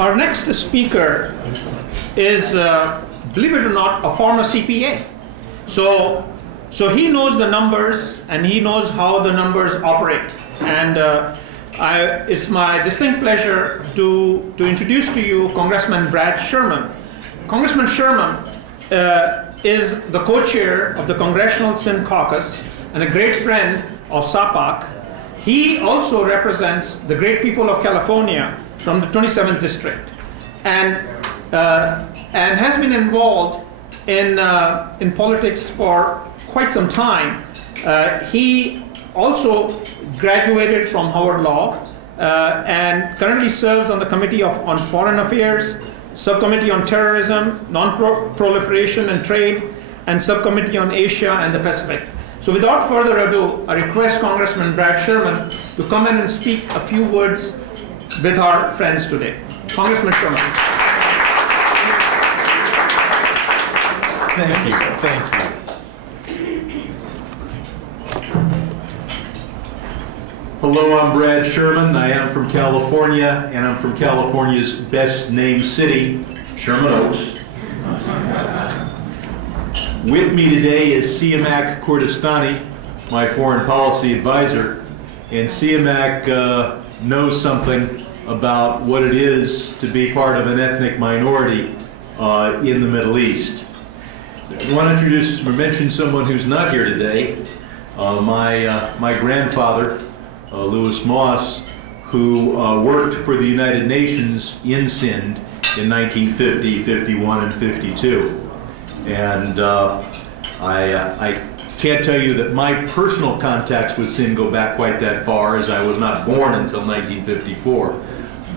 Our next speaker is, believe it or not, a former CPA. So he knows the numbers and he knows how the numbers operate. And it's my distinct pleasure to introduce to you Congressman Brad Sherman. Congressman Sherman is the co-chair of the Congressional Sin Caucus and a great friend of SAPAC. He also represents the great people of California from the 27th district, and has been involved in politics for quite some time. He also graduated from Howard Law and currently serves on the Committee on Foreign Affairs, Subcommittee on Terrorism, Non-Proliferation and Trade, and Subcommittee on Asia and the Pacific. So without further ado, I request Congressman Brad Sherman to come in and speak a few words with our friends today. Congressman Sherman. Thank you. Thank you. Hello, I'm Brad Sherman. I am from California, and I'm from California's best named city, Sherman Oaks. With me today is Siamak Kurdistani, my foreign policy advisor, and Siamak knows something about what it is to be part of an ethnic minority in the Middle East. I want to introduce or mention someone who's not here today. My grandfather, Louis Moss, who worked for the United Nations in Sindh in 1950, 51, and 52. And I can't tell you that my personal contacts with Sindh go back quite that far, as I was not born until 1954.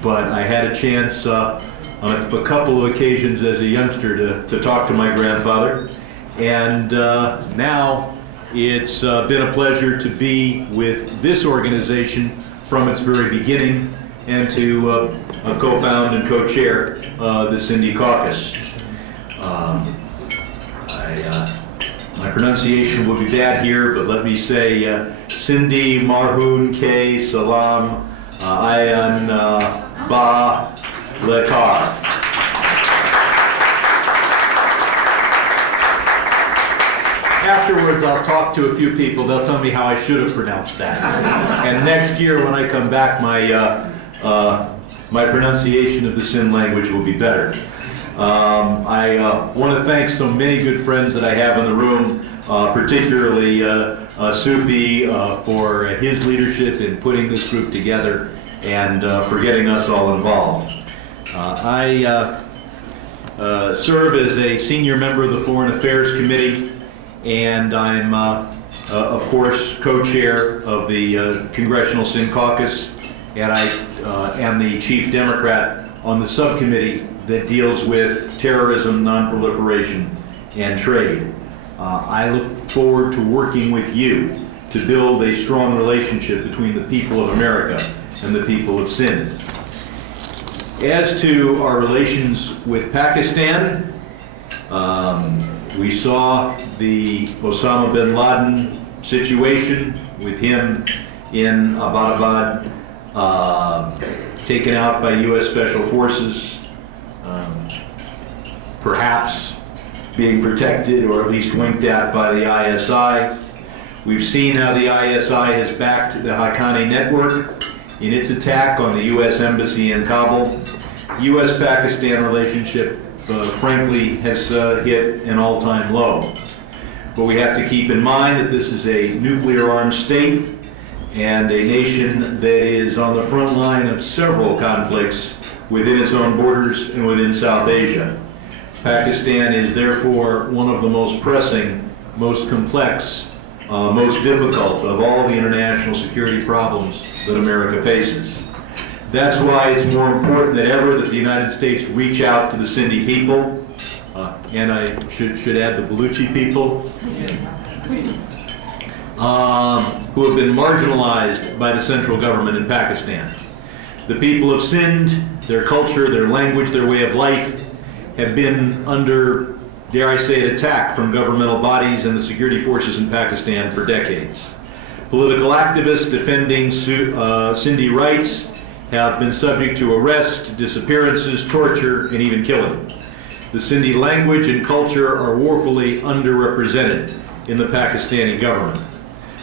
But I had a chance on a couple of occasions as a youngster to talk to my grandfather. And now it's been a pleasure to be with this organization from its very beginning and to co-found and co-chair the Sindhi Caucus. My pronunciation will be bad here, but let me say Sindhi Marhoon K Salam Ayan Ba Lekar. Afterwards, I'll talk to a few people. They'll tell me how I should have pronounced that. And next year, when I come back, my pronunciation of the Sindh language will be better. I want to thank so many good friends that I have in the room, particularly Sufi for his leadership in putting this group together and for getting us all involved. I serve as a senior member of the Foreign Affairs Committee, and I'm, of course, co-chair of the Congressional Sin Caucus, and I am the chief Democrat on the subcommittee that deals with terrorism, non-proliferation, and trade. I look forward to working with you to build a strong relationship between the people of America and the people of Sindh. As to our relations with Pakistan, we saw the Osama bin Laden situation with him in Abbottabad, taken out by U.S. Special Forces, perhaps being protected or at least winked at by the ISI. We've seen how the ISI has backed the Haqqani network in its attack on the U.S. Embassy in Kabul. U.S.-Pakistan relationship, frankly, has hit an all-time low. But we have to keep in mind that this is a nuclear-armed state and a nation that is on the front line of several conflicts within its own borders and within South Asia. Pakistan is therefore one of the most pressing, most complex, most difficult of all the international security problems that America faces. That's why it's more important than ever that the United States reach out to the Sindhi people, and I should add the Baluchi people, who have been marginalized by the central government in Pakistan. The people of Sindh, their culture, their language, their way of life, have been under, dare I say it, attack from governmental bodies and the security forces in Pakistan for decades. Political activists defending Sindhi rights have been subject to arrest, disappearances, torture, and even killing. The Sindhi language and culture are woefully underrepresented in the Pakistani government.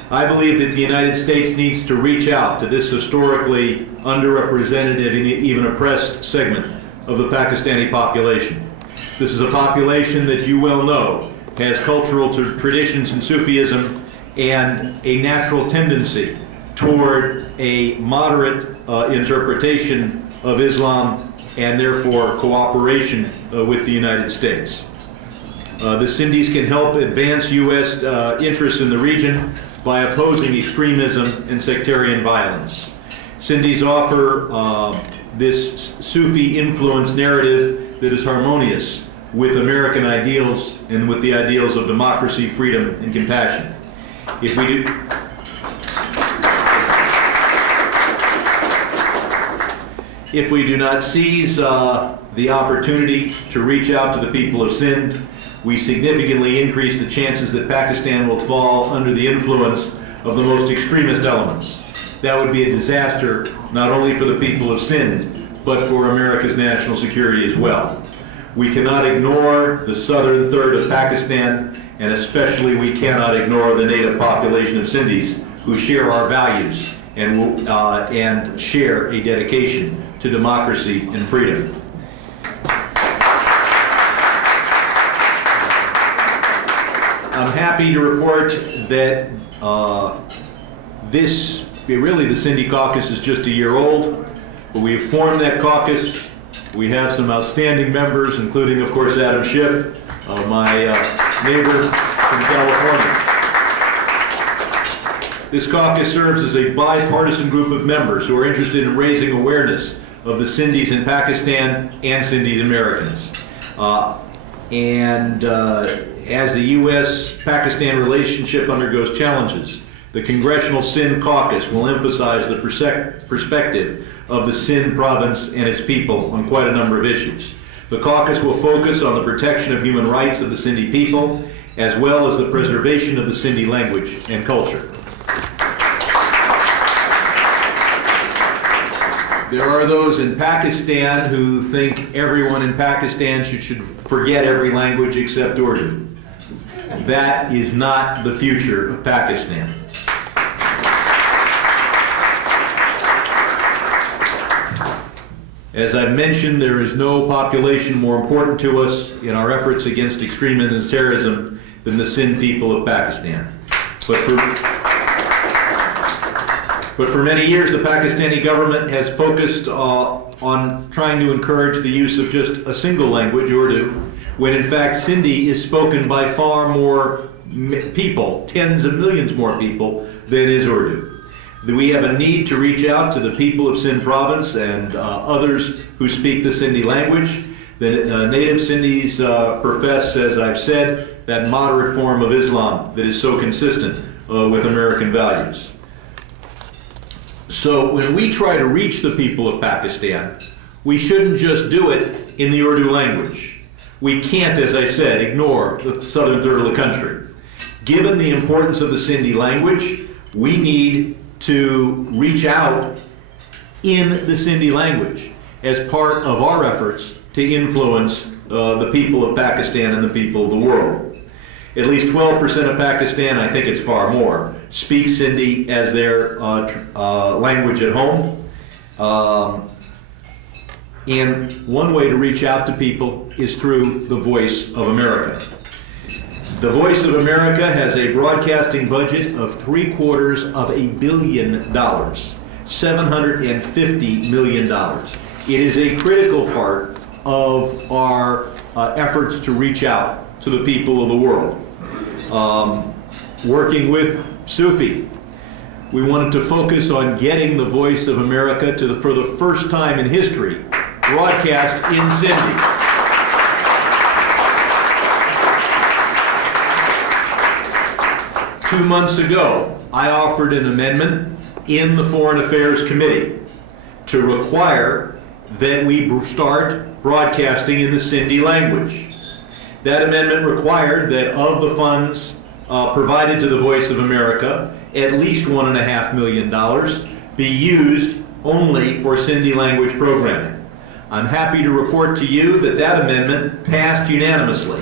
I believe that the United States needs to reach out to this historically underrepresented and even oppressed segment of the Pakistani population. This is a population that you well know has cultural traditions in Sufism and a natural tendency toward a moderate interpretation of Islam and therefore cooperation with the United States. The Sindhis can help advance U.S. interests in the region by opposing extremism and sectarian violence. Sindhis offer this Sufi-influenced narrative that is harmonious with American ideals and with the ideals of democracy, freedom, and compassion. If we do not seize the opportunity to reach out to the people of Sindh, we significantly increase the chances that Pakistan will fall under the influence of the most extremist elements. That would be a disaster not only for the people of Sindh, but for America's national security as well. We cannot ignore the southern third of Pakistan, and especially we cannot ignore the native population of Sindhis who share our values and share a dedication to democracy and freedom. I'm happy to report that really the Sindhi caucus is just a year old, but we have formed that caucus. We have some outstanding members, including, of course, Adam Schiff, my neighbor from California. This caucus serves as a bipartisan group of members who are interested in raising awareness of the Sindhis in Pakistan and Sindhi Americans. As the U.S.-Pakistan relationship undergoes challenges, the Congressional Sindh Caucus will emphasize the perspective of the Sindh province and its people on quite a number of issues. The caucus will focus on the protection of human rights of the Sindhi people, as well as the preservation of the Sindhi language and culture. There are those in Pakistan who think everyone in Pakistan should forget every language except Urdu. That is not the future of Pakistan. As I've mentioned, there is no population more important to us in our efforts against extremism and terrorism than the Sindh people of Pakistan. But for many years, the Pakistani government has focused on trying to encourage the use of just a single language, Urdu, when in fact Sindhi is spoken by far more people, tens of millions more people, than is Urdu. We have a need to reach out to the people of Sindh province and others who speak the Sindhi language. The native Sindhis profess, as I've said, that moderate form of Islam that is so consistent with American values. So when we try to reach the people of Pakistan, we shouldn't just do it in the Urdu language. We can't, as I said, ignore the southern third of the country. Given the importance of the Sindhi language, we need to reach out in the Sindhi language as part of our efforts to influence the people of Pakistan and the people of the world. At least 12% of Pakistan, I think it's far more, speak Sindhi as their language at home. And one way to reach out to people is through the Voice of America. The Voice of America has a broadcasting budget of $750 million, $750 million. It is a critical part of our efforts to reach out to the people of the world. Working with Sufi, we wanted to focus on getting the Voice of America for the first time in history, broadcast in Sindhi. Two months ago, I offered an amendment in the Foreign Affairs Committee to require that we start broadcasting in the Sindhi language. That amendment required that of the funds provided to the Voice of America, at least $1.5 million be used only for Sindhi language programming. I'm happy to report to you that that amendment passed unanimously.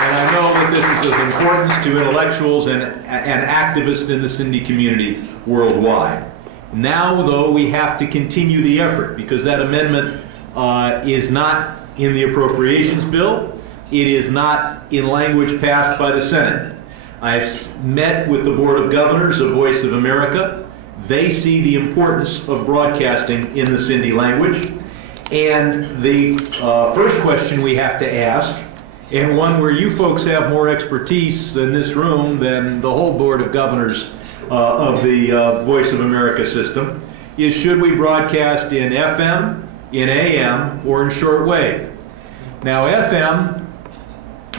And I know that this is of importance to intellectuals and activists in the Sindhi community worldwide. Now, though, we have to continue the effort because that amendment is not in the appropriations bill. It is not in language passed by the Senate. I've met with the Board of Governors of Voice of America. They see the importance of broadcasting in the Sindhi language. And the first question we have to ask, and one where you folks have more expertise in this room than the whole Board of Governors of the Voice of America system, is should we broadcast in FM, in AM, or in shortwave? Now, FM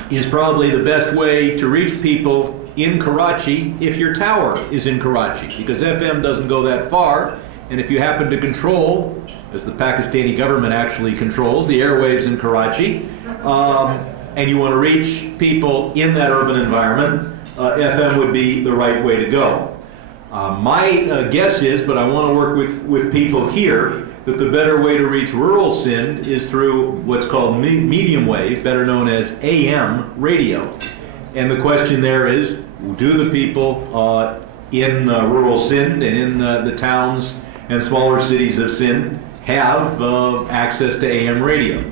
is probably the best way to reach people in Karachi if your tower is in Karachi, because FM doesn't go that far, and if you happen to control, as the Pakistani government actually controls, the airwaves in Karachi, and you want to reach people in that urban environment, FM would be the right way to go. My guess is, but I want to work with people here, that the better way to reach rural Sindh is through what's called medium wave, better known as AM radio. And the question there is, do the people in rural Sindh and in the towns and smaller cities of Sindh have access to AM radio?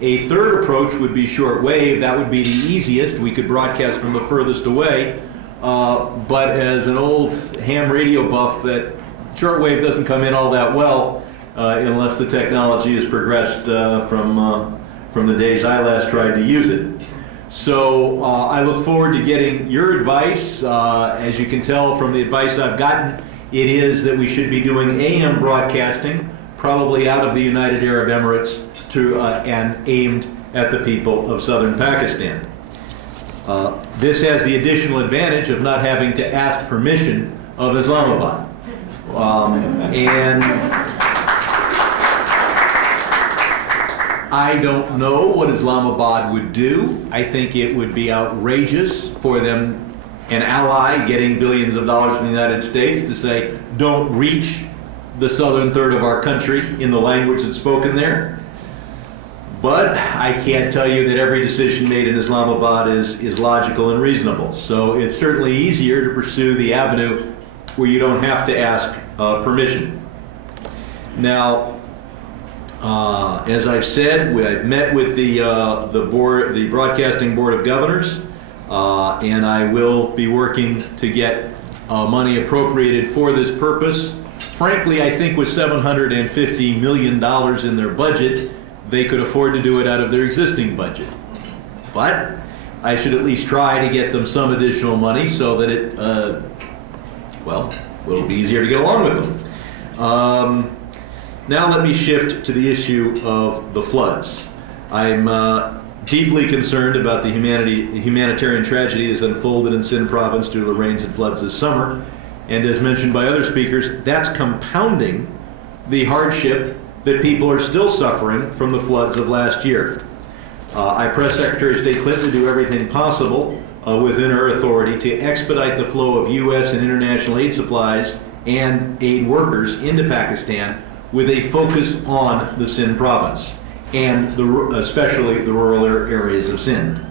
A third approach would be shortwave. That would be the easiest. We could broadcast from the furthest away. But as an old ham radio buff, that shortwave doesn't come in all that well unless the technology has progressed from the days I last tried to use it. So I look forward to getting your advice. As you can tell from the advice I've gotten, it is that we should be doing AM broadcasting, probably out of the United Arab Emirates, and aimed at the people of southern Pakistan. This has the additional advantage of not having to ask permission of Islamabad. And I don't know what Islamabad would do. I think it would be outrageous for them, an ally getting billions of dollars from the United States, to say, don't reach the southern third of our country in the language that's spoken there. But I can't tell you that every decision made in Islamabad is logical and reasonable. So it's certainly easier to pursue the avenue where you don't have to ask permission. Now, as I've said, I've met with the Broadcasting Board of Governors, and I will be working to get money appropriated for this purpose. Frankly, I think with $750 million in their budget, they could afford to do it out of their existing budget. But I should at least try to get them some additional money so that it, well, it'll be easier to get along with them. Now let me shift to the issue of the floods. I'm deeply concerned about the humanitarian tragedy that's unfolded in Sindh province due to the rains and floods this summer. And as mentioned by other speakers, that's compounding the hardship that people are still suffering from the floods of last year. I pressed Secretary of State Clinton to do everything possible within her authority to expedite the flow of U.S. and international aid supplies and aid workers into Pakistan with a focus on the Sindh province and especially the rural areas of Sindh.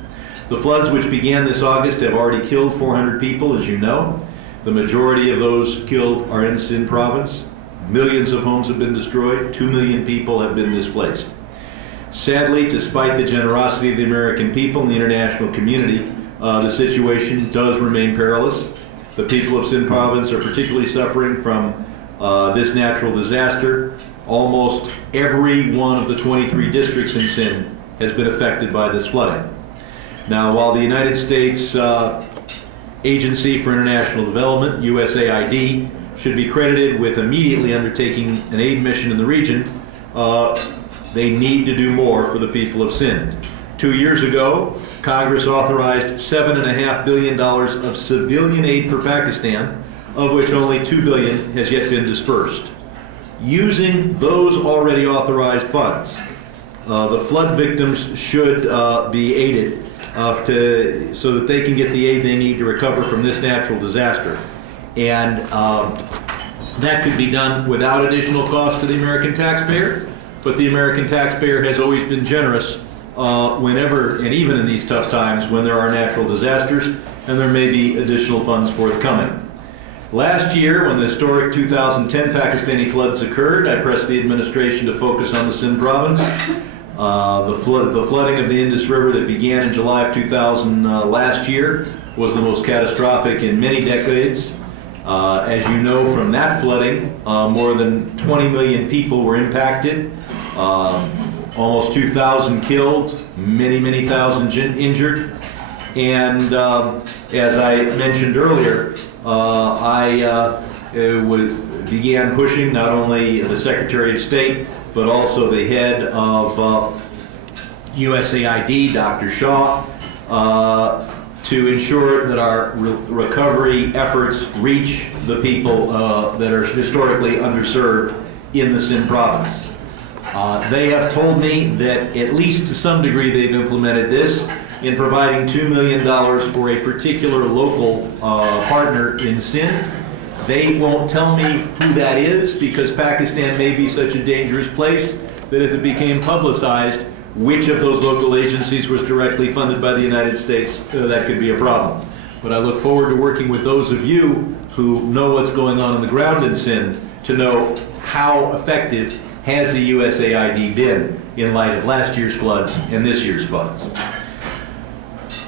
The floods which began this August have already killed 400 people, as you know. The majority of those killed are in Sindh province. Millions of homes have been destroyed. 2 million people have been displaced. Sadly, despite the generosity of the American people and the international community, the situation does remain perilous. The people of Sindh province are particularly suffering from this natural disaster. Almost every one of the 23 districts in Sindh has been affected by this flooding. Now, while the United States Agency for International Development, USAID, should be credited with immediately undertaking an aid mission in the region, they need to do more for the people of Sindh. 2 years ago, Congress authorized $7.5 billion of civilian aid for Pakistan, of which only $2 billion has yet been dispersed. Using those already authorized funds, the flood victims should be aided so that they can get the aid they need to recover from this natural disaster. And that could be done without additional cost to the American taxpayer, but the American taxpayer has always been generous whenever, and even in these tough times, when there are natural disasters, and there may be additional funds forthcoming. Last year, when the historic 2010 Pakistani floods occurred, I pressed the administration to focus on the Sindh province. The flooding of the Indus River that began in July of 2000 last year was the most catastrophic in many decades. As you know from that flooding, more than 20 million people were impacted, almost 2,000 killed, many thousand injured. And as I mentioned earlier, I began pushing not only the Secretary of State, but also the head of USAID, Dr. Shaw, to ensure that our recovery efforts reach the people that are historically underserved in the Sindh province. They have told me that at least to some degree they've implemented this in providing $2 million for a particular local partner in Sindh. They won't tell me who that is because Pakistan may be such a dangerous place that if it became publicized which of those local agencies was directly funded by the United States, that could be a problem. But I look forward to working with those of you who know what's going on the ground in Sindh to know how effective has the USAID been in light of last year's floods and this year's floods.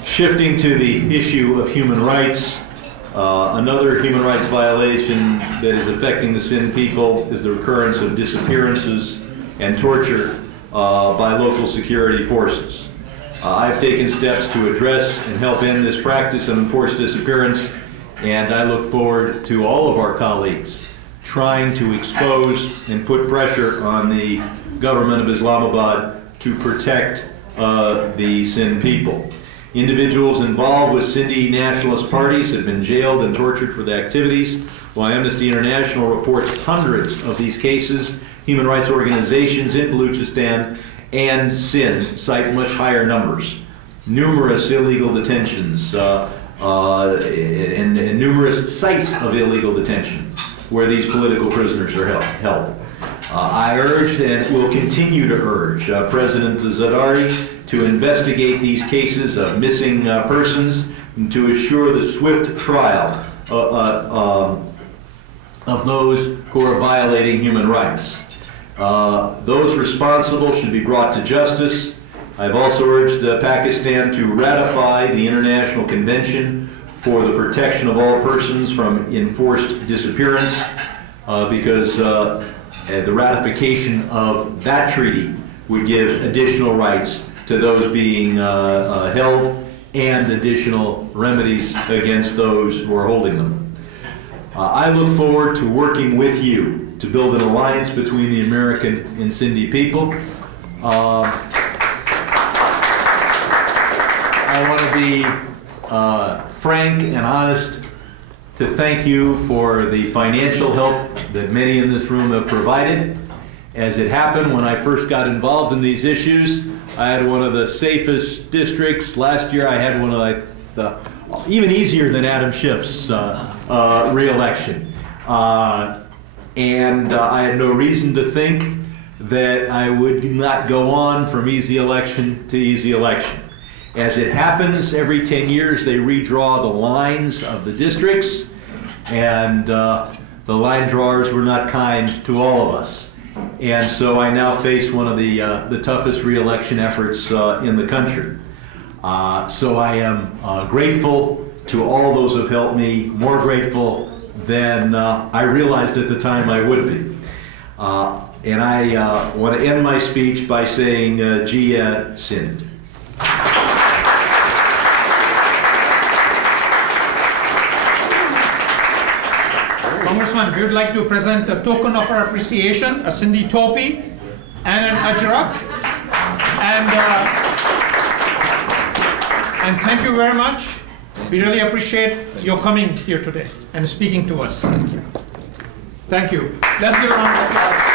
Shifting to the issue of human rights, another human rights violation that is affecting the Sindh people is the recurrence of disappearances and torture by local security forces. I've taken steps to address and help end this practice of enforced disappearance, and I look forward to all of our colleagues trying to expose and put pressure on the government of Islamabad to protect the Sindh people. Individuals involved with Sindhi nationalist parties have been jailed and tortured for their activities. While Amnesty International reports hundreds of these cases, human rights organizations in Baluchistan and Sindh cite much higher numbers. Numerous illegal detentions and numerous sites of illegal detention where these political prisoners are held. I urged and will continue to urge President Zardari to investigate these cases of missing persons and to assure the swift trial of those who are violating human rights. Those responsible should be brought to justice. I've also urged Pakistan to ratify the International Convention for the Protection of All Persons from Enforced Disappearance because the ratification of that treaty would give additional rights to those being held and additional remedies against those who are holding them. I look forward to working with you to build an alliance between the American and Sindhi people. I want to be frank and honest to thank you for the financial help that many in this room have provided. As it happened, when I first got involved in these issues, I had one of the safest districts. Last year I had one of the even easier than Adam Schiff's re-election. And I had no reason to think that I would not go on from easy election to easy election. As it happens, every 10 years they redraw the lines of the districts, and the line drawers were not kind to all of us. And so I now face one of the toughest re-election efforts in the country. So I am grateful to all those who have helped me, more grateful than I realized at the time I would be. And I want to end my speech by saying, Jia Sindh. Congressman, we would like to present a token of our appreciation, a Sindhi topi and an ajrak. And thank you very much. We really appreciate your coming here today and speaking to us. Thank you. Let's give a round of applause.